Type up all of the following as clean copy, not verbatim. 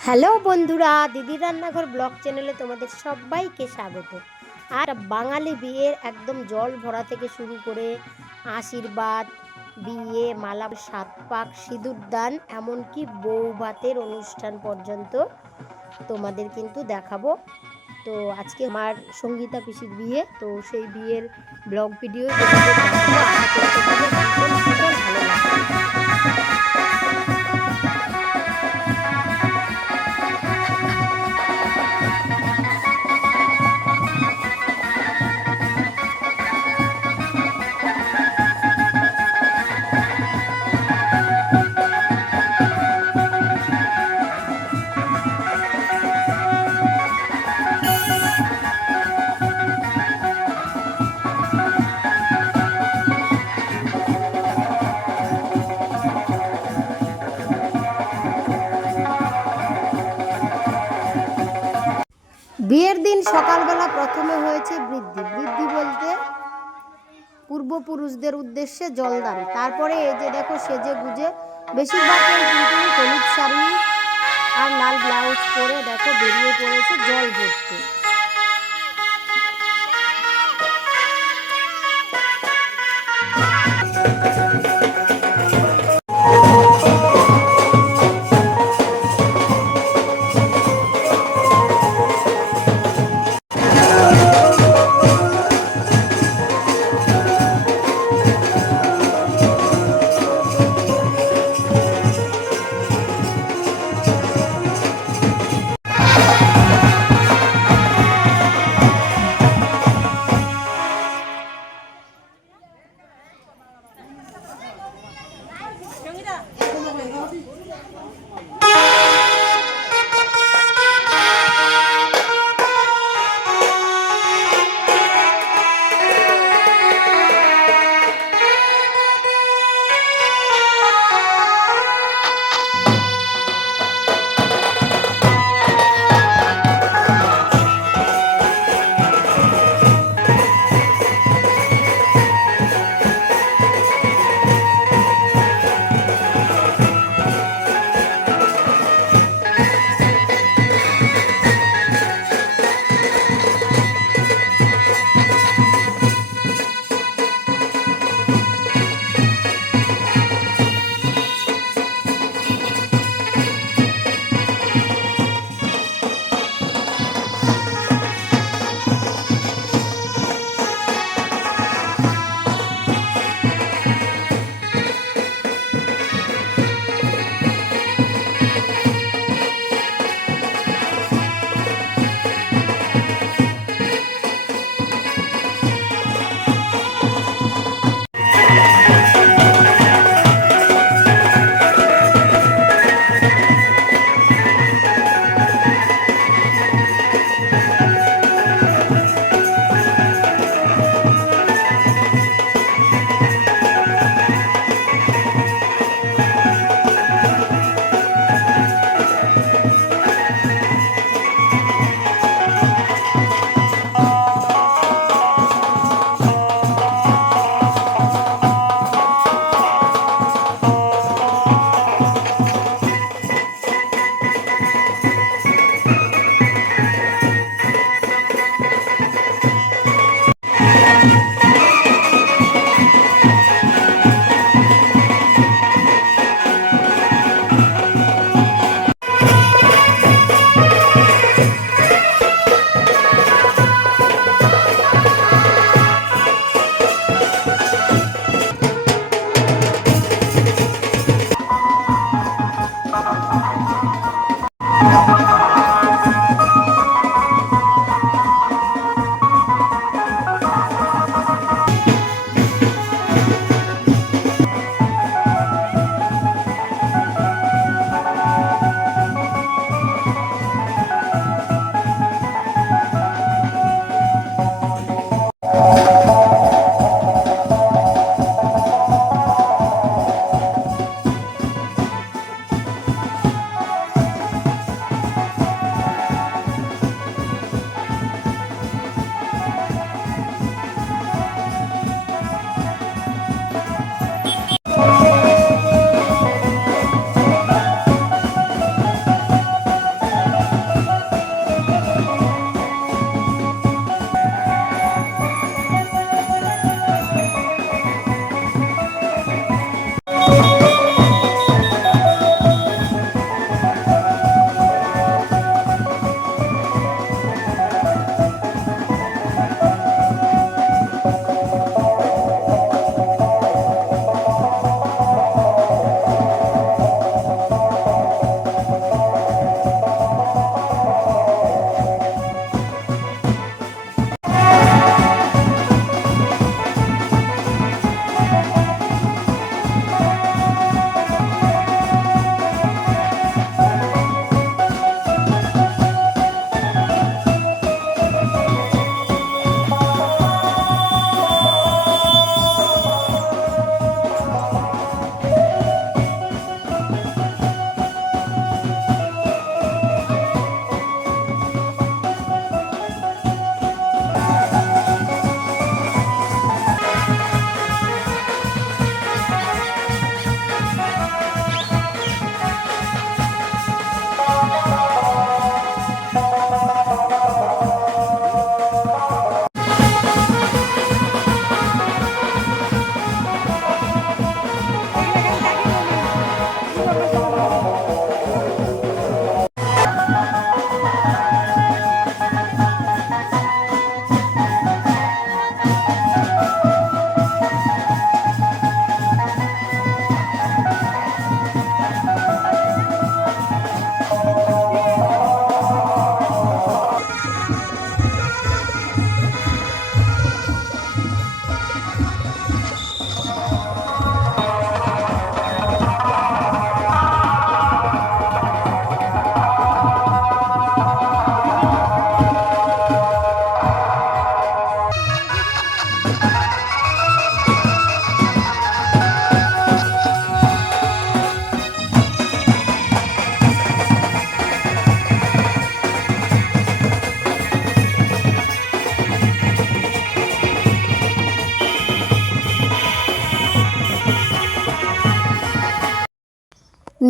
Hello বন্ধুরা, দিদি রান্নাঘর ব্লগ চ্যানেলে তোমাদের সবাইকে স্বাগত। আর বাঙালি বিয়ের একদম জল ভরা থেকে শুরু করে আশীর্বাদ, বিয়ে, মালা, সাত পাক, সিঁদুর দান, এমনকি বউ ভাতের অনুষ্ঠান পর্যন্ত তোমাদের কিন্তু দেখাবো। তো আজকে আমার সঙ্গীতা পিসির বিয়ে, তো সেই বিয়ের ব্লগ ভিডিও তোমাদের দেখাবো। আশা করি তোমাদের ভীষণ ভীষণ ভালো লাগবে। বিয়ের দিন সকালবেলা প্রথমে হয়েছে বৃদ্ধি বৃদ্ধি বলতে পূর্বপুরুষদের উদ্দেশ্যে জলদান। তারপরে এই যে দেখো সেজে গুজে বেশিরভাগ কিন্তু হলুদ শাড়ি আর লাল ব্লাউজ পরে দেখো বেরিয়ে পড়েছে জল ভরতে।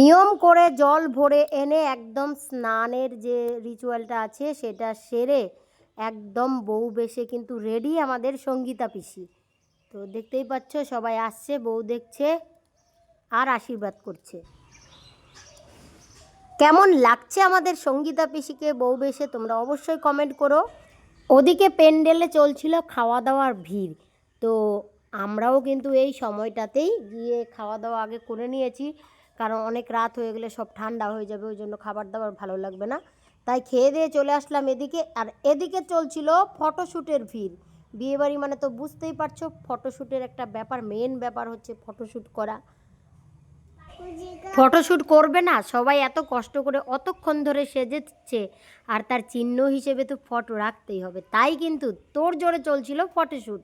নিয়ম করে জল ভরে এনে একদম স্নানের যে রিচুয়ালটা আছে সেটা সেরে একদম বউ বেশে কিন্তু রেডি আমাদের সঙ্গীতা পিসি। তো দেখতেই পাচ্ছ সবাই আসছে, বউ দেখছে আর আশীর্বাদ করছে। কেমন লাগছে আমাদের সঙ্গীতা পিসিকে বউ বেশে তোমরা অবশ্যই কমেন্ট করো। ওদিকে প্যান্ডেলে চলছিল খাওয়া দাওয়ার ভিড়, তো আমরাও কিন্তু এই সময়টাতেই গিয়ে খাওয়া দাওয়া আগে করে নিয়েছি, কারণ অনেক রাত হয়ে গেলে সব ঠান্ডা হয়ে যাবে, ওই জন্য খাবার দাবার ভালো লাগবে না, তাই খেয়ে দিয়ে চলে আসলাম এদিকে। আর এদিকে চলছিল ফটোশ্যুটের ভিড়। বিয়েবাড়ি মানে তো বুঝতেই পারছো ফটোশ্যুটের একটা ব্যাপার, মেন ব্যাপার হচ্ছে ফটোশ্যুট করা। ফটোশ্যুট করবে না, সবাই এত কষ্ট করে অতক্ষণ ধরে সেজেছে, আর তার চিহ্ন হিসেবে তো ফটো রাখতেই হবে, তাই কিন্তু তোর জোরে চলছিল ফটোশ্যুট।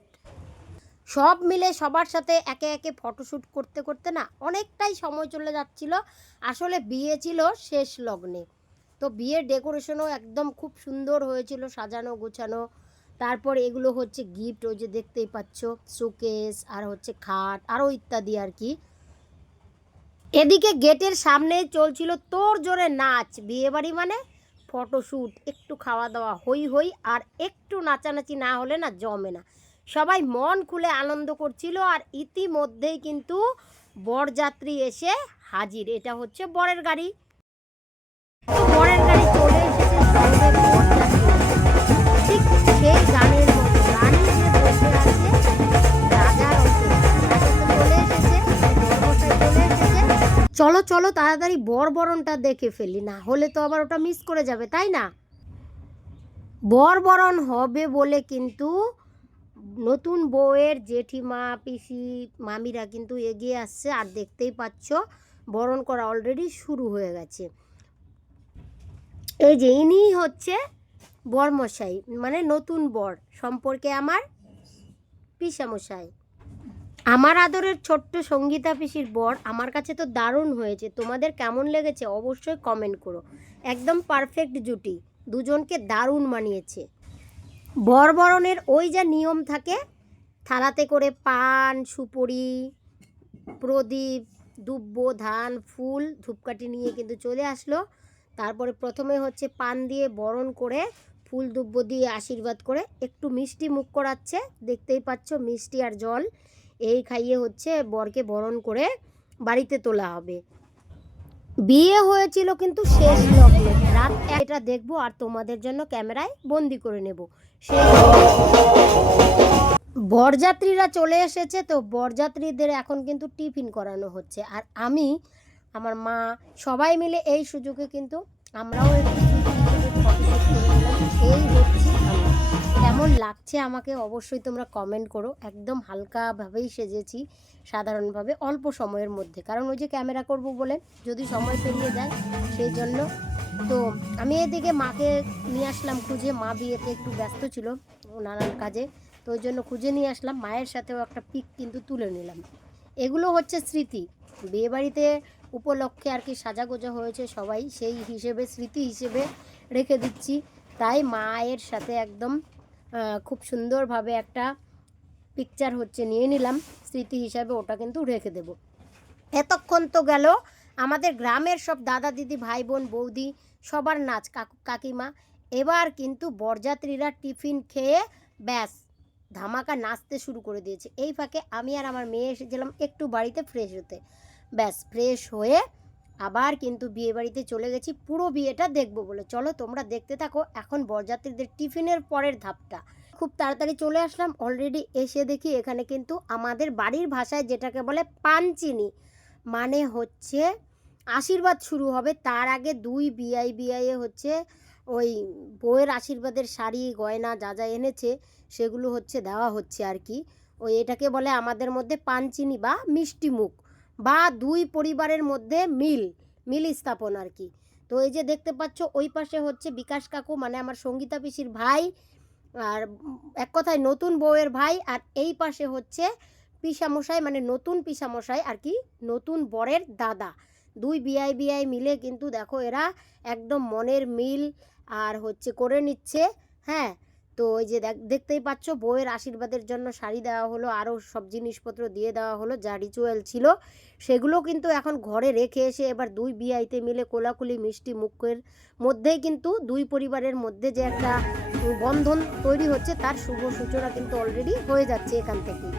সব মিলে সবার সাথে একে একে ফটোশ্যুট করতে করতে না অনেকটাই সময় চলে যাচ্ছিল। আসলে বিয়ে ছিল শেষ লগ্নে, তো বিয়ের ডেকোরেশনও একদম খুব সুন্দর হয়েছিল, সাজানো গোছানো। তারপর এগুলো হচ্ছে গিফট, ওই যে দেখতেই পাচ্ছ শোকেস আর হচ্ছে খাট আরও ইত্যাদি আর কি। এদিকে গেটের সামনে চলছিল তোর জোরে নাচ, বিয়েবাড়ি মানে ফটোশ্যুট, একটু খাওয়া দাওয়া হই হই, আর একটু নাচানাচি না হলে না জমে না। সবাই মন খুলে আনন্দ করছিল, আর ইতিমধ্যেই কিন্তু বরযাত্রী এসে হাজির। এটা হচ্ছে বরের গাড়ি, তো বরের গাড়ি চলে এসেছে, সঙ্গে বরযাত্রী। ঠিক সেই গানের মতো রানী যে বসে আছে রাজার অন্তরে, রাজা তো চলে এসেছে, বরমশাই চলে এসেছে। চলো চলো তাড়াতাড়ি বরবরণটা দেখে ফেলি, না হলে তো আবার ওটা মিস করে যাবে, তাই না? বরবরণ হবে বলে কিন্তু নতুন বউয়ের জেঠিমা পিসি মামিরা কিন্তু এগিয়ে আসছে, আর দেখতেই পাচ্ছ বরণ করা অলরেডি শুরু হয়ে গেছে। এই যে ইনি হচ্ছে বরমশাই, মানে নতুন বর সম্পর্কে আমার পিসামশাই। আমার আদরের ছোট্ট সঙ্গীতা পিসির বর আমার কাছে তো দারুণ হয়েছে, তোমাদের কেমন লেগেছে অবশ্যই কমেন্ট করো। একদম পারফেক্ট জুটি, দুজনকে দারুণ মানিয়েছে। বরবরণের ওই যা নিয়ম থাকে, থালাতে করে পান সুপুরি প্রদীপ দুব্ব ধান ফুল ধূপকাঠি নিয়ে কিন্তু চলে আসলো। তারপরে প্রথমে হচ্ছে পান দিয়ে বরণ করে, ফুল দুব্ব দিয়ে আশীর্বাদ করে, একটু মিষ্টি মুখ করাচ্ছে, দেখতেই পাচ্ছ মিষ্টি আর জল এই খাইয়ে হচ্ছে বরকে বরণ করে বাড়িতে তোলা হবে। বিয়ে হয়েছিল কিন্তু শেষ লগ্নে, রাত এটা দেখবো আর তোমাদের জন্য ক্যামেরায় বন্দি করে নেব। সেই বরযাত্রীরা চলে এসেছে, তো বরযাত্রীদের এখন কিন্তু টিফিন করানো হচ্ছে, আর আমি আমার মা সবাই মিলে এই সুযোগে কিন্তু আমরাও একটু এই হচ্ছি আমি। কেমন লাগছে আমাকে অবশ্যই তোমরা কমেন্ট করো। একদম হালকাভাবেই সেজেছি, সাধারণভাবে অল্প সময়ের মধ্যে, কারণ ওই যে ক্যামেরা করব বলে যদি সময় পেরিয়ে যায় সেই জন্য। তো আমি এদিকে মাকে নিয়ে আসলাম খুঁজে, মা বিয়েতে একটু ব্যস্ত ছিল নানান কাজে, তো ওই জন্য খুঁজে নিয়ে আসলাম, মায়ের সাথেও একটা পিক কিন্তু তুলে নিলাম। এগুলো হচ্ছে স্মৃতি, বিয়েবাড়িতে উপলক্ষে আর কি সাজাগোজা হয়েছে সবাই, সেই হিসেবে স্মৃতি হিসেবে রেখে দিচ্ছি। তাই মায়ের সাথে একদম খুব সুন্দরভাবে একটা পিকচার হচ্ছে নিয়ে নিলাম স্মৃতি হিসাবে, ওটা কিন্তু রেখে দেব। এতক্ষণ তো গেল আমাদের গ্রামের সব দাদা দিদি ভাই বোন বৌদি সবার নাচ, কাকু কাকিমা। এবার কিন্তু বরযাত্রীরা টিফিন খেয়ে ব্যাস ধামাকা নাচতে শুরু করে দিয়েছে। এই ফাঁকে আমি আর আমার মেয়ে এসেছিলাম একটু বাড়িতে ফ্রেশ হতে, ব্যাস ফ্রেশ হয়ে আবার কিন্তু বিয়ে বাড়িতে চলে গেছি পুরো বিয়েটা দেখবো বলে। চলো তোমরা দেখতে থাকো এখন বরযাত্রীদের টিফিনের পরের ধাপটা। খুব তাড়াতাড়ি চলে আসলাম, অলরেডি এসে দেখি এখানে কিন্তু আমাদের বাড়ির ভাষায় যেটাকে বলে পানচিনি, মানে হচ্ছে আশীর্বাদ শুরু হবে। তার আগে দুই বিআইয়ে হচ্ছে ওই বউয়ের আশীর্বাদের শাড়ি গয়না যা যা এনেছে সেগুলো হচ্ছে দেওয়া হচ্ছে আর কি। ওই এটাকে বলে আমাদের মধ্যে পানচিনি বা মিষ্টি মুখ, বা দুই পরিবারের মধ্যে মিল স্থাপন আর কি। তো এই যে দেখতে পাচ্ছ ওই পাশে হচ্ছে বিকাশ কাকু মানে আমার সঙ্গীতা পিসির ভাই, আর এক কথায় নতুন বউয়ের ভাই, আর এই পাশে হচ্ছে পিসামশাই মানে নতুন পিসামশাই আর কি, নতুন বরের দাদা। দুই বিআই মিলে কিন্তু দেখো এরা একদম মনের মিল আর হচ্ছে করে নিচ্ছে। হ্যাঁ, তো ওই যে দেখতেই পাচ্ছ বউয়ের আশীর্বাদের জন্য শাড়ি দেওয়া হলো, আরও সব জিনিসপত্র দিয়ে দেওয়া হলো, যা রিচুয়াল ছিল সেগুলো কিন্তু এখন ঘরে রেখে এসে এবার দুই বিয়াইতে মিলে কোলাকুলি মিষ্টি মুখের মধ্যেই কিন্তু দুই পরিবারের মধ্যে যে একটা বন্ধন তৈরি হচ্ছে তার শুভ সূচনা কিন্তু অলরেডি হয়ে যাচ্ছে এখান থেকেই।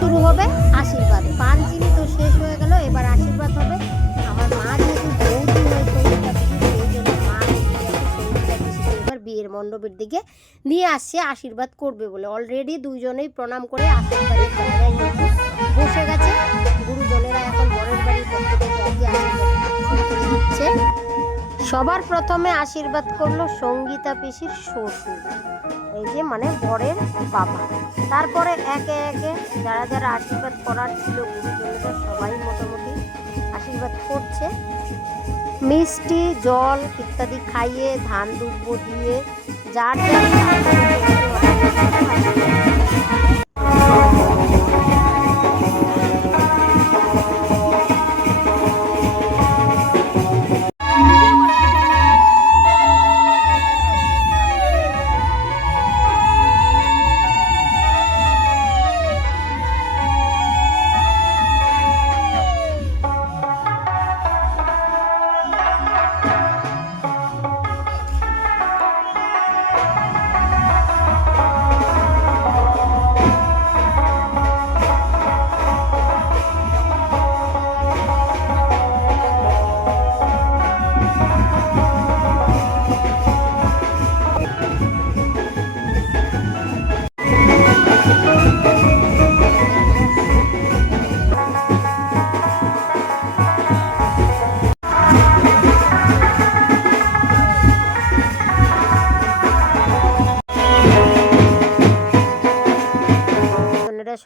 শুরু হবে আশীর্বাদ, পান চিনি তো শেষ হয়ে গেল, এবার আশীর্বাদ হবে। আমার মা যেহেতু বৌদি হয় সঙ্গীতা পিসি, সেই জন্য মা সঙ্গীতা পিসিকে এবার বিয়ের মণ্ডপের দিকে নিয়ে আসছে আশীর্বাদ করবে বলে। অলরেডি দুইজনেই প্রণাম করে আশীর্বাদের জায়গায় কিন্তু বসে গেছে। গুরুজনেরা এখন বরের বাড়ির পক্ষ থেকে আশীর্বাদ করে দিচ্ছে। সবার প্রথমে আশীর্বাদ করলো সঙ্গীতা পিসির শ্বশুর, এই যে মানে বরের বাবা। তারপরে একে একে যারা যারা আশীর্বাদ করার ছিল গুরুজনেরা সবাই মোটামুটি আশীর্বাদ করছে। মিষ্টি জল ইত্যাদি খাইয়ে ধান দুব্য দিয়ে যার যার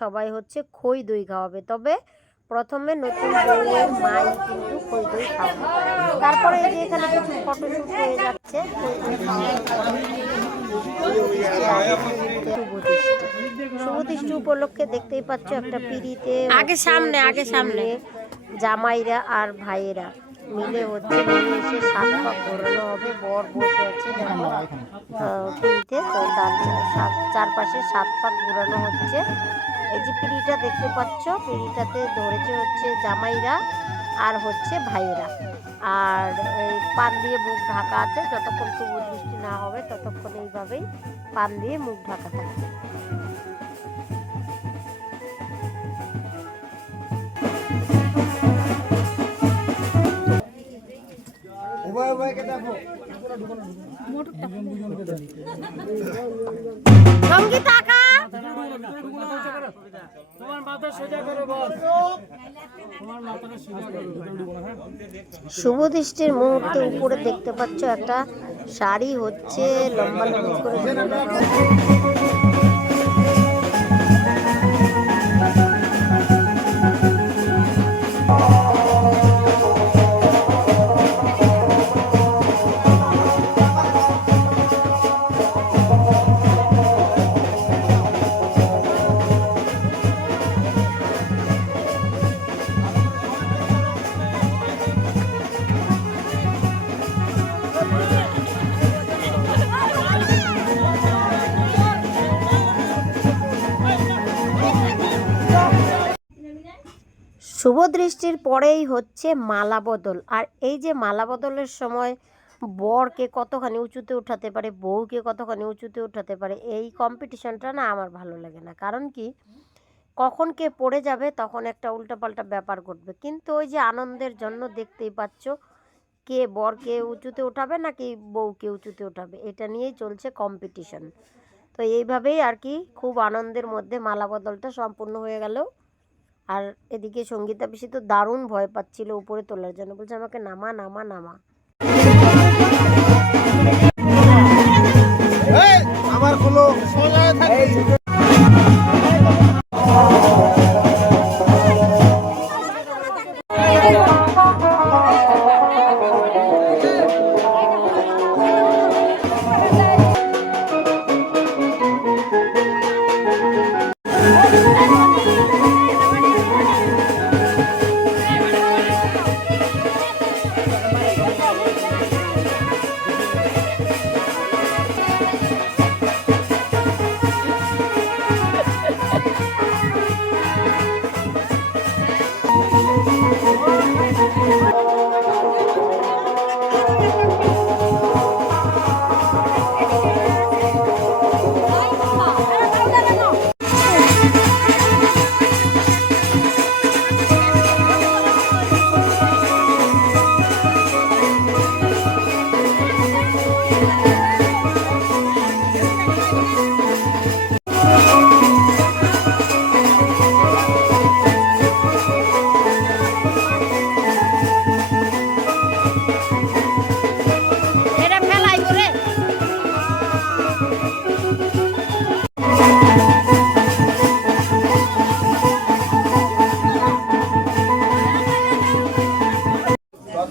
সবাই হচ্ছে খই দই খাওয়াবে। তবে প্রথমে নতুন বউয়ের মাই কিন্তু খই দই খাওয়াবে। তারপরে এই যে এখানে কিছু ফটোশুট হয়ে যাচ্ছে। শুভদৃষ্টি উপলক্ষে দেখতেই পাচ্ছ একটা পিঁড়িতে সামনে জামাইরা আর ভাইয়েরা মিলে হচ্ছে নিয়ে এসে 7 পাক ঘোরানো হবে। বর বসে আছে দেখো পিঁড়িতে, তো তার চারপাশে 7 পাক ঘোরানো হচ্ছে। এই যে পিঁড়িটা দেখতে পাচ্ছ, পিঁড়িটাতে ধরেছে হচ্ছে জামাইরা আর হচ্ছে ভাইয়েরা, আর এই পান দিয়ে মুখ ঢাকা আছে। যতক্ষণ শুভ দৃষ্টি না হবে ততক্ষণ এইভাবেই পান দিয়ে মুখ ঢাকা থাকে। সঙ্গীতা কা তোমার মাথা সোজা করো বল। শুভ দৃষ্টির মুহূর্তে উপরে দেখতে পাচ্ছ একটা শাড়ি হচ্ছে লম্বা লম্বা করে শুভ দৃষ্টির পরেই হচ্ছে মালা বদল। আর এই যে মালা বদলের সময় বরকে কতখানি উঁচুতে উঠাতে পারে, বউকে কতখানি উঁচুতে উঠাতে পারে, এই কম্পিটিশনটা না আমার ভালো লাগে না। কারণ কি, কখন কে পড়ে যাবে তখন একটা উল্টাপাল্টা ব্যাপার ঘটবে। কিন্তু ওই যে আনন্দের জন্য দেখতেই পাচ্ছ, কে বরকে উঁচুতে উঠাবে নাকি বউকে উঁচুতে উঠাবে, এটা নিয়েই চলছে কম্পিটিশন। তো এইভাবেই আর কি খুব আনন্দের মধ্যে মালা বদলটা সম্পূর্ণ হয়ে গেল। আর এদিকে সঙ্গীতা পিসি তো দারুণ ভয় পাচ্ছিল উপরে তোলার জন্য, বলছে আমাকে নামা নামা নামা। আমার হলো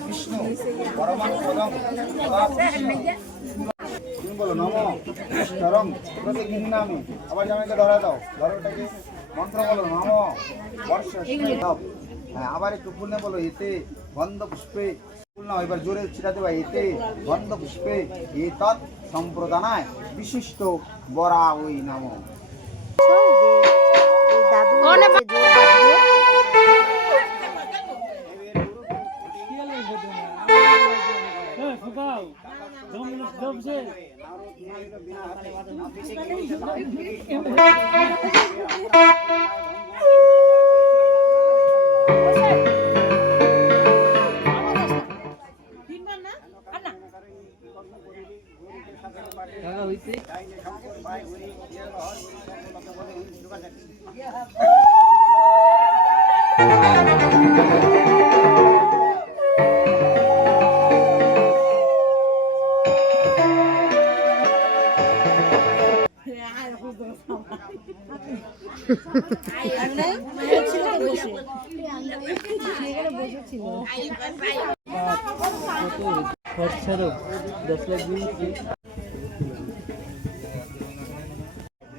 বিষ্ণু পরমাত্মদং তুমি বলো নম স্তরং প্রতিঘিন্নামি। আবার জামাইকে ধরা দাও, ধরোটাকে মন্ত্র বলো নম বর্ষ। হ্যাঁ, আবার একটু পুণ্যে বলো এতে গন্ধ পুষ্পে। না, এবার জোরে ছিটাতে পারি এতে গন্ধ পুষ্পে এ তৎ সম্প্রদানায় বিশিষ্ট বরা ওই নাম।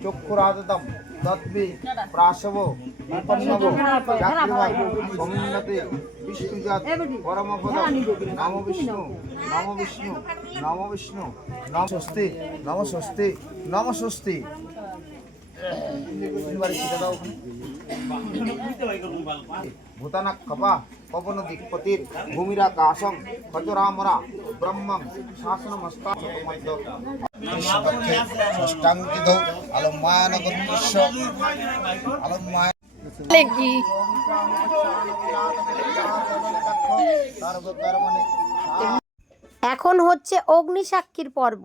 চক্ষুরাদতম তদ্বি প্রাশব বিপন্নব চাকরিমায় সমুন্নতে বিষ্ণুজাত পরমপদ নম বিষ্ণু নম বিষ্ণু নম বিষ্ণু নম স্বস্তি নম স্বস্তি নম স্বস্তি। ভূতানাক কপা পবন দিকপতির ভূমিরাকাশং খচরামরা ব্রহ্মং শাসনমস্তামধ্য ষষ্ঠাঙ্কিতৌ আলম্বায়নগোত্রস্য আলম্বায় এখন হচ্ছে অগ্নিসাক্ষীর পর্ব।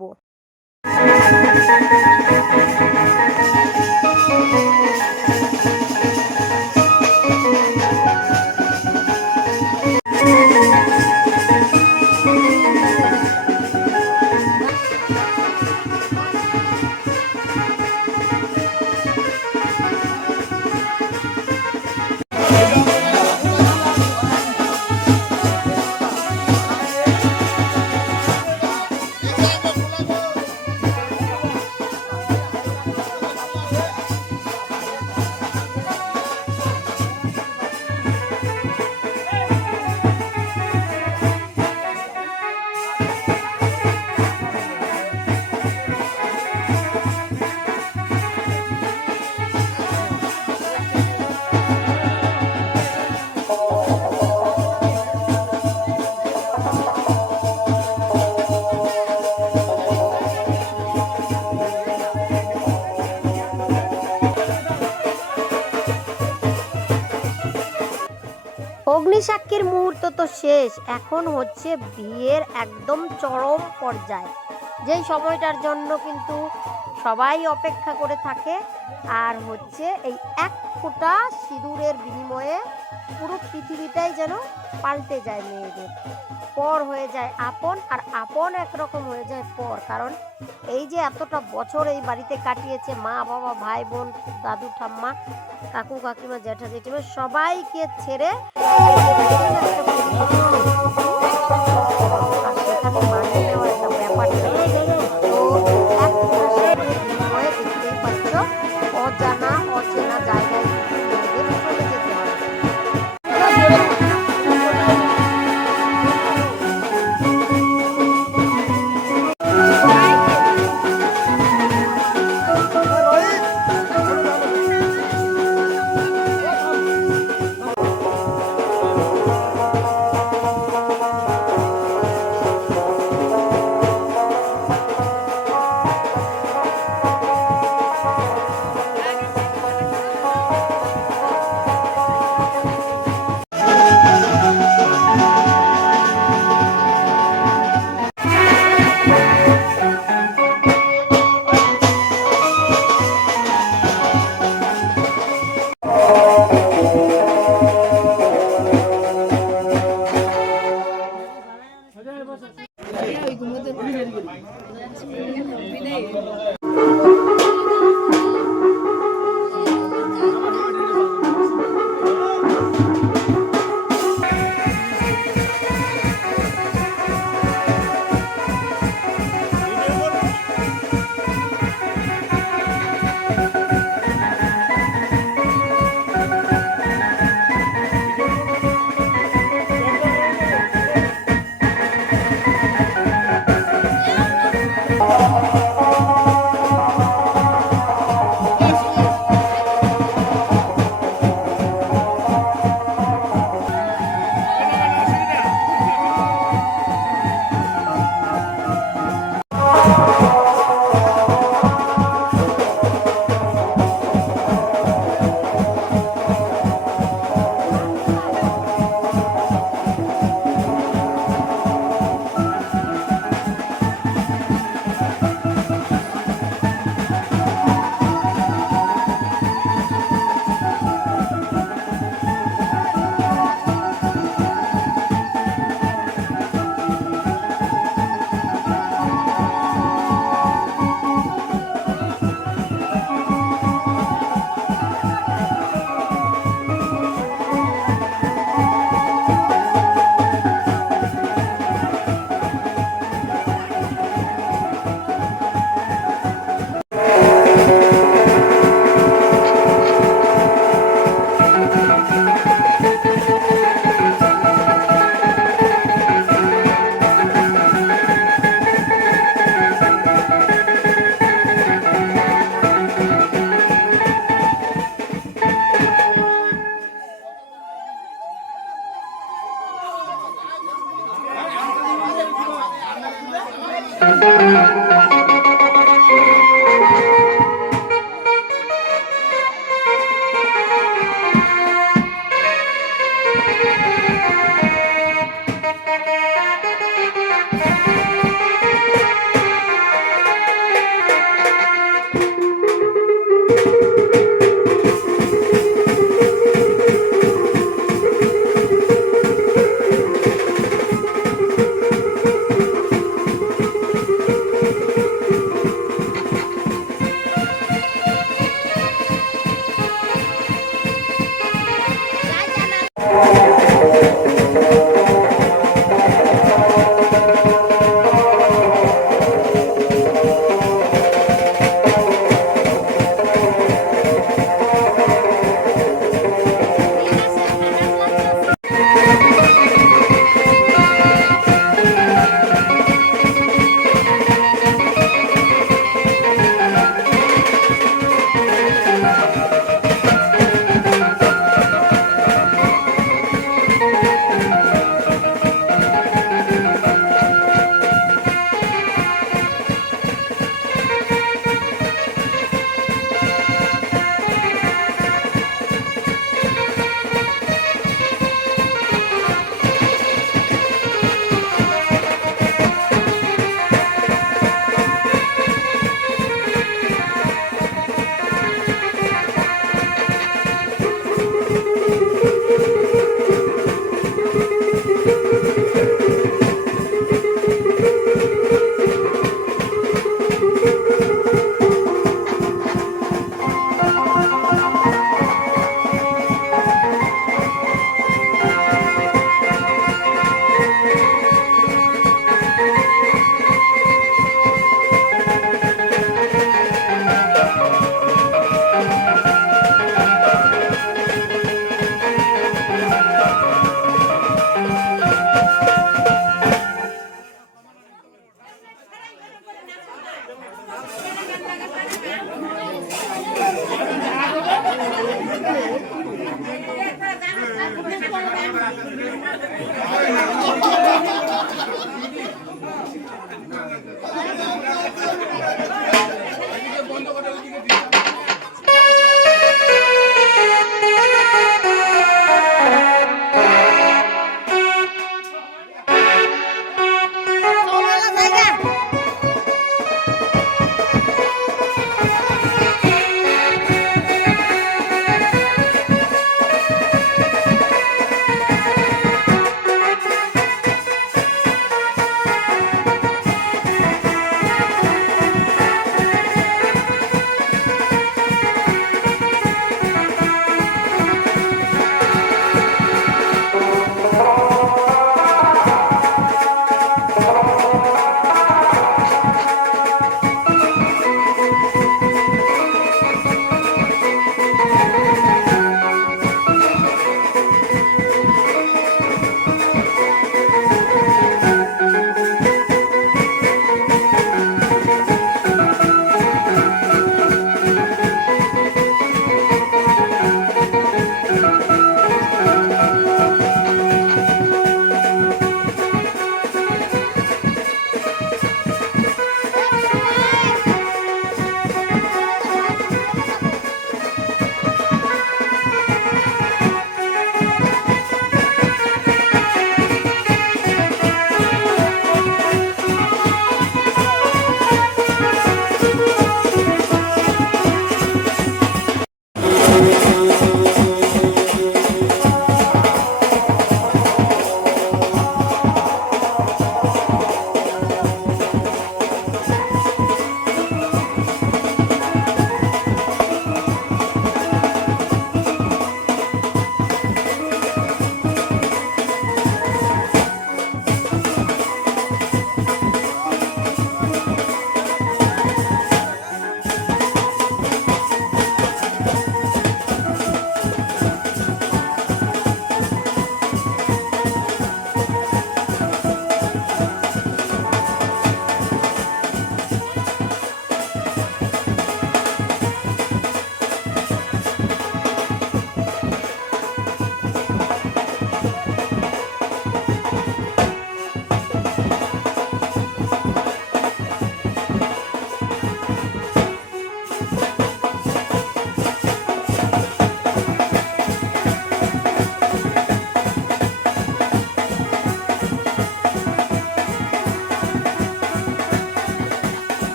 অগ্নিসাক্ষীর মুহূর্ত তো শেষ, এখন হচ্ছে বিয়ের একদম চরম পর্যায়ে, যেই সময়টার জন্য কিন্তু সবাই অপেক্ষা করে থাকে। আর হচ্ছে এই এক ফোঁটা সিঁদুরের বিনিময়ে পুরো পৃথিবীটাই যেন পাল্টে যায়, মেয়েদের পর হয়ে যায় আপন, আর আপন একরকম হয়ে যায় পর। কারণ এই যে এতটা বছর এই বাড়িতে কাটিয়েছে, মা বাবা ভাই বোন দাদু ঠাম্মা কাকু কাকিমা জ্যাঠা জেঠিমা সবাইকে ছেড়ে আর সেখানে মানিয়ে নেওয়ার একটা ব্যাপার থাকে। তো এক মাসের বিনিময়ে দেখতেই পাচ্ছ অজানা অচেনা জায়গায় কিন্তু মেয়েদের চলে যেতে হয়।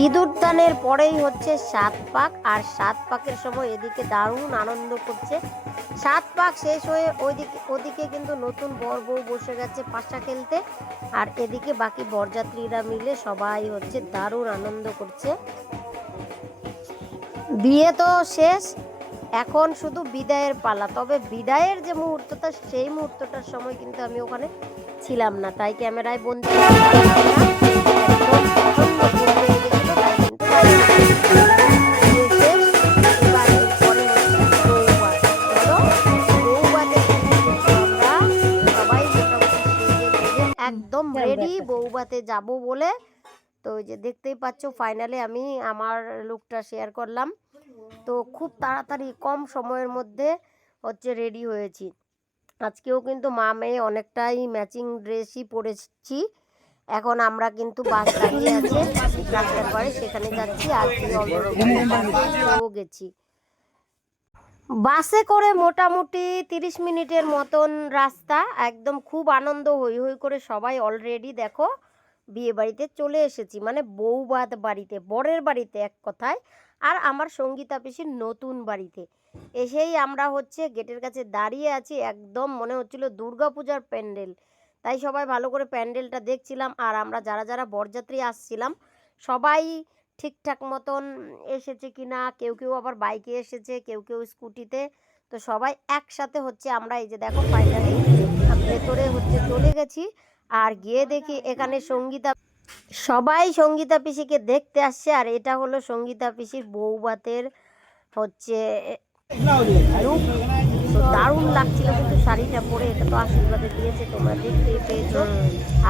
সিঁদুরদানের পরেই হচ্ছে 7 পাক, আর 7 পাকের সময় এদিকে দারুণ আনন্দ করছে। 7 পাক শেষ হয়ে ওদিকে কিন্তু নতুন বর বউ বসে গেছে পাশা খেলতে, আর এদিকে বাকি বরযাত্রীরা মিলে সবাই হচ্ছে দারুণ আনন্দ করছে। বিয়ে তো শেষ, এখন শুধু বিদায়ের পালা। তবে বিদায়ের যে মুহূর্তটা, সেই মুহূর্তটার সময় কিন্তু আমি ওখানে ছিলাম না, তাই ক্যামেরায় বন্দি করতে পারছি না। একদম প্রচণ্ড ঘুম পেয়ে গেছিল, তাই কিন্তু বিয়ে শেষ। এবার এরপরে হচ্ছে বৌভাত। চলো বৌভাতে আমরা সবাই মোটামুটি সেজে গুজে একদম রেডি বৌভাতে যাব বলে। তো ওই যে দেখতেই পাচ্ছ, ফাইনালি আমি আমার লুকটা শেয়ার করলাম। তো খুব তাড়াতাড়ি কম সময়ের মধ্যে হচ্ছে রেডি হয়েছি। আজকেও কিন্তু মা মেয়ে অনেকটাই ম্যাচিং ড্রেসই পরেছি। এখন আমরা কিন্তু বাস দাঁড়িয়ে আছে রাস্তার পাড়ে, সেখানে যাচ্ছি। আর কি অলরেডি গেছি বাসে করে, মোটামুটি 30 মিনিটের মতন রাস্তা। একদম খুব আনন্দ হই হই করে সবাই অলরেডি দেখো বিয়ে বাড়িতে চলে এসেছি, মানে বৌভাত বাড়িতে, বরের বাড়িতে এক কথায়। আর আমার সঙ্গীতা পিসির নতুন বাড়িতে এসেই আমরা হচ্ছে গেটের কাছে দাঁড়িয়ে আছি। একদম মনে হচ্ছিল দুর্গাপূজার প্যান্ডেল। তাই সবাই ভালো করে প্যান্ডেলটা দেখছিলাম। আর আমরা যারা যারা বরযাত্রী আসছিলাম সবাই ঠিকঠাক মতন এসেছে কিনা, কেউ কেউ আবার বাইকে এসেছে, কেউ কেউ স্কুটিতে। তো সবাই একসাথে হচ্ছে আমরা এই যে দেখো ফাইনালি ভেতরে হচ্ছে চলে গেছি। আর গিয়ে দেখি এখানে সবাই সঙ্গীতা পিসিকে দেখতে আসছে। আর এটা হলো সঙ্গীতা পিসির বৌভাতের হচ্ছে লুক। তো দারুণ লাগছিল কিন্তু শাড়িটা পরে। এটা তো আশীর্বাদে দিয়েছে, তোমরা দেখতেই পেয়েছো।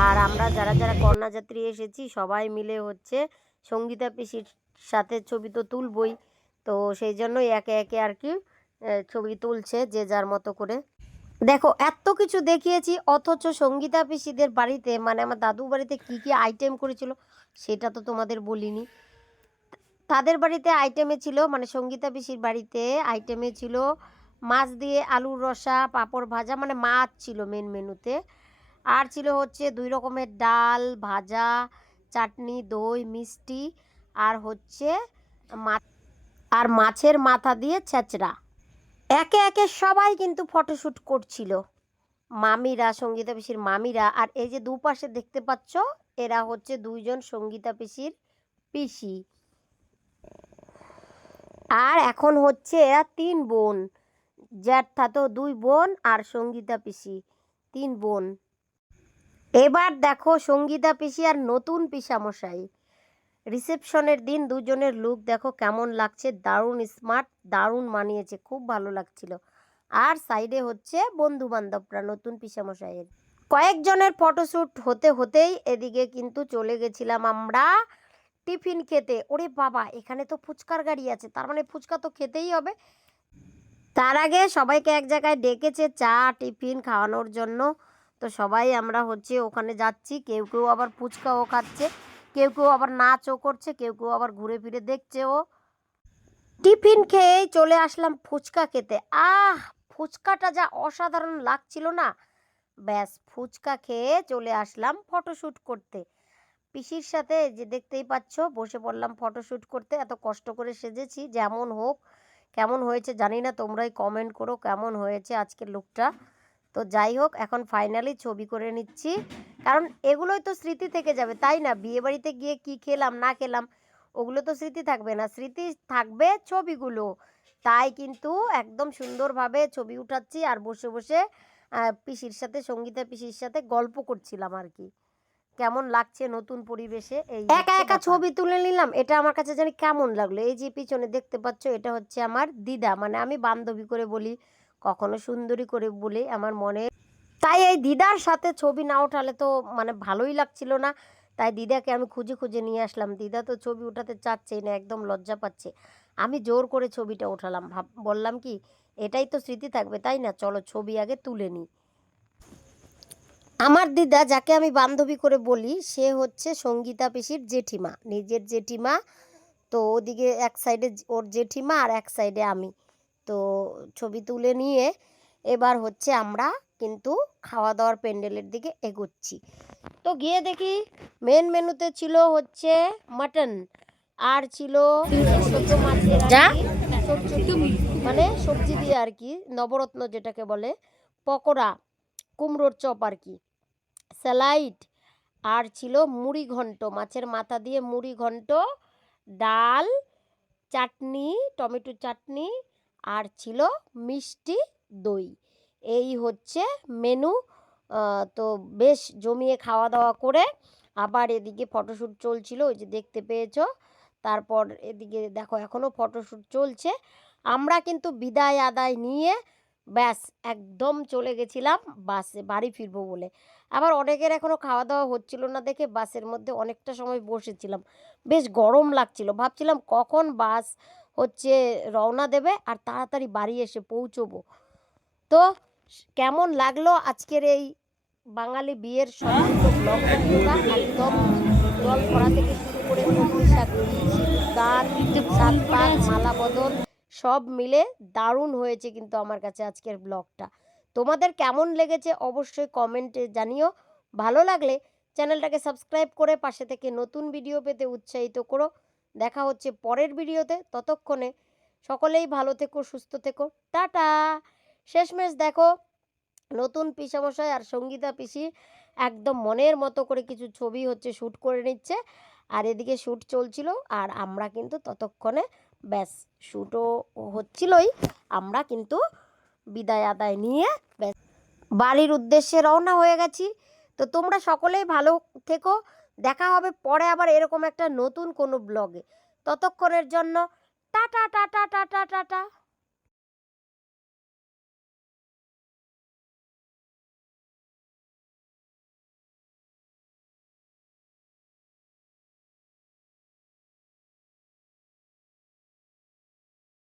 আর আমরা যারা যারা কন্যাযাত্রী এসেছি সবাই মিলে হচ্ছে সঙ্গীতা পিসির সাথে ছবি তো তুলবই। তো সেই জন্যই একে একে আর কি ছবি তুলছে যে যার মতো করে। দেখো এত কিছু দেখিয়েছি, অথচ সঙ্গীতা পিসিদের বাড়িতে, মানে আমার দাদু বাড়িতে কি কি আইটেম করেছিল সেটা তো তোমাদের বলিনি। তাদের বাড়িতে আইটেমে ছিল, মানে সঙ্গীতা পিসির বাড়িতে আইটেমে ছিল মাছ দিয়ে আলুর রসা, পাঁপড় ভাজা, মানে মাছ ছিল মেন মেনুতে। আর ছিল হচ্ছে 2 রকমের ডাল, ভাজা, চাটনি, দই, মিষ্টি, আর হচ্ছে মাছের মাথা দিয়ে ছেঁচড়া। একে একে সবাই কিন্তু ফটোশ্যুট করছিল, মামিরা, সঙ্গীতা পিসির মামিরা। আর এই যে দুপাশে দেখতে পাচ্ছ, এরা হচ্ছে 2 জন সঙ্গীতা পিসির পিসি। আর এখন হচ্ছে এরা 3 বোন, জ্যাঠা তো 2 বোন, আর সঙ্গীতা পিসি 3 বোন। এবার দেখো সঙ্গীতা পিসি আর নতুন পিসামশাই রিসেপশনের দিন দুজনের লুক দেখো কেমন লাগছে। দারুণ স্মার্ট, দারুণ মানিয়েছে, খুব ভালো লাগছিল। আর সাইডে হচ্ছে বন্ধু বান্ধবরা নতুন পিসামশাইয়ের। কয়েকজনের ফটোশ্যুট হতে হতেই এদিকে কিন্তু চলে গেছিলাম আমরা টিফিন খেতে। ওরে বাবা, এখানে তো ফুচকার গাড়ি আছে, তার মানে ফুচকা তো খেতেই হবে। তার আগে সবাইকে এক জায়গায় ডেকেছে চা টিফিন খাওয়ানোর জন্য। তো সবাই আমরা হচ্ছে ওখানে যাচ্ছি। কেউ কেউ আবার ফুচকাও খাচ্ছে, কেউ কেউ আবার নাচও করছে, কেউ কেউ আবার ঘুরে ফিরে দেখছেও। টিফিন খেয়েই চলে আসলাম ফুচকা খেতে। ফুচকাটা যা অসাধারণ লাগছিল না, ব্যাস ফুচকা খেয়ে চলে আসলাম ফটোশ্যুট করতে পিসির সাথে। যে দেখতেই পাচ্ছ বসে পড়লাম ফটোশ্যুট করতে। এত কষ্ট করে সেজেছি, যেমন হোক। কেমন হয়েছে জানি না, তোমরাই কমেন্ট করো কেমন হয়েছে আজকের লুকটা। তো যাই হোক, এখন ফাইনালি ছবি করে নিচ্ছি, কারণ এগুলোই তো স্মৃতি থেকে যাবে, তাই না? বিয়ে বাড়িতে গিয়ে কি খেলাম না খেলাম ওগুলো তো স্মৃতি থাকবে না, স্মৃতি থাকবে ছবিগুলো। তাই কিন্তু একদম সুন্দরভাবে ছবি উঠাচ্ছি আর বসে বসে পিসির সাথে, সঙ্গীতা পিসির সাথে গল্প করছিলাম আর কি। কেমন লাগছে নতুন পরিবেশে, এই একা একা ছবি তুলে নিলাম। এটা আমার কাছে জানি কেমন লাগলো। এই যে পিছনে দেখতে পাচ্ছ, এটা হচ্ছে আমার দিদা, মানে আমি বান্ধবী করে বলি, কখনো সুন্দরী করে বলি আমার মনে। তাই এই দিদার সাথে ছবি না ওঠালে তো মানে ভালোই লাগছিল না। তাই দিদাকে আমি খুঁজে খুঁজে নিয়ে আসলাম। দিদা তো ছবি উঠাতে চাচ্ছেই না, একদম লজ্জা পাচ্ছে। আমি জোর করে ছবিটা ওঠালাম, বললাম কি এটাই তো স্মৃতি থাকবে, তাই না? চলো ছবি আগে তুলে নিই। আমার দিদা, যাকে আমি বান্ধবী করে বলি, সে হচ্ছে সঙ্গীতা পিসির জেঠিমা, নিজের জেঠিমা। তো ওদিকে এক সাইডে ওর জেঠিমা আর এক সাইডে আমি। তো ছবি তুলে নিয়ে এবার হচ্ছে আমরা কিন্তু খাওয়া দাওয়ার প্যান্ডেলের দিকে এগোচ্ছি। তো গিয়ে দেখি মেন মেনুতে ছিল হচ্ছে মাটন, আর ছিল ছোট মাছের আর কি, চচ্চড়ি, মানে সবজি দিয়ে আর কি, নবরত্ন যেটাকে বলে, পকোড়া, কুমড়োর চপ আর কি, স্যালাইড, আর ছিল মুড়ি ঘন্ট, মাছের মাথা দিয়ে মুড়ি ঘন্ট, ডাল, চাটনি, টমেটো চাটনি, আর ছিল মিষ্টি দই। এই হচ্ছে মেনু। তো বেশ জমিয়ে খাওয়া দাওয়া করে আবার এদিকে ফটোশ্যুট চলছিল, ওই যে দেখতে পেয়েছো। তারপর এদিকে দেখো এখনও ফটোশ্যুট চলছে। আমরা কিন্তু বিদায় আদায় নিয়ে ব্যাস একদম চলে গেছিলাম বাসে, বাড়ি ফিরবো বলে। আবার অনেকের এখনও খাওয়া দাওয়া হচ্ছিল না দেখে বাসের মধ্যে অনেকটা সময় বসেছিলাম, বেশ গরম লাগছিল, ভাবছিলাম কখন বাস হচ্ছে রওনা দেবে আর তাড়াতাড়ি বাড়ি এসে পৌঁছবো। তো কেমন লাগলো আজকের এই বাঙালি বিয়ের সম্পূর্ণ ব্লগ ভিডিওটা? একদম জল ভরা থেকে শুরু করে অগ্নি সাক্ষী, গান, সাত পাক, মালা বদল সব মিলে দারুণ হয়েছে কিন্তু আমার কাছে আজকের ব্লগটা। তোমাদের কেমন লেগেছে অবশ্যই কমেন্টে জানিও। ভালো লাগলে চ্যানেলটাকে সাবস্ক্রাইব করে পাশে থেকে নতুন ভিডিও পেতে উৎসাহিত করো। দেখা হচ্ছে পরের ভিডিওতে, ততক্ষণে সকলেই ভালো থেকো, সুস্থ থেকো, টাটা। শেষমেশ দেখো নতুন পিসামশাই আর সঙ্গীতা পিসি একদম মনের মতো করে কিছু ছবি হচ্ছে শ্যুট করে নিচ্ছে, আর এদিকে শ্যুট চলছিল, আর আমরা কিন্তু ততক্ষণে ব্যাস শ্যুটও হচ্ছিলই, আমরা কিন্তু বিদায় আদায় নিয়ে ব্যাস বাড়ির উদ্দেশ্যে রওনা হয়ে গেছি। তো তোমরা সকলেই ভালো থেকো, দেখা হবে পরে আবার এরকম একটা নতুন কোনো ব্লগে। ততক্ষণের জন্য টাটা টাটা টাটা টাটা।